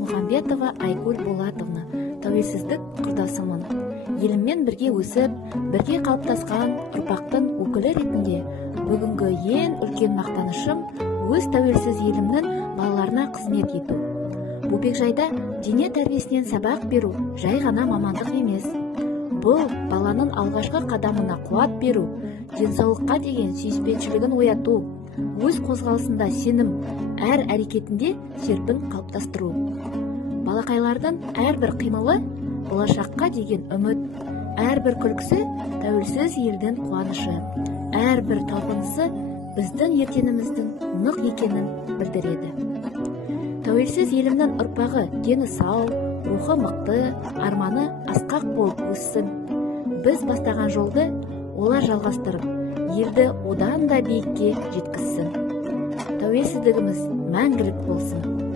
Есмұхамбетова Айгүл Болатовна, тәуелсіздік құрдасымын. Еліммен бірге өсіп, бірге қалыптасқан ұрпақтың өкілі ретінде бүгінгі ең үлкен мақтанышым өз тәуелсіз елімнің балаларына қызмет ету. Бөбекжайда дене тәрбиесінен сабақ беру жай ғана мамандық емес. Бұл баланың алғашқы қадамына қуат беру, денсаулыққа деген сүйіспеншілігін ояту, өз қозғалысында сенім, әр әрекетінде серпін қалыптастыру. Балақайлардың әрбір қимылы болашаққа деген үміт, әрбір күлкісі тәуелсіз елдің қуанышы, әрбір талпынысы біздің ертеңіміздің нық екенін білдіреді. Тәуелсіз елімнің ұрпағы дені сау, рухы мықты, арманы асқақ болып өссін. Біз бастаған жолды олар жалғастырып, елді одан да биікке жеткізсін. Тәуелсіздігіміз мәңгілік болсын.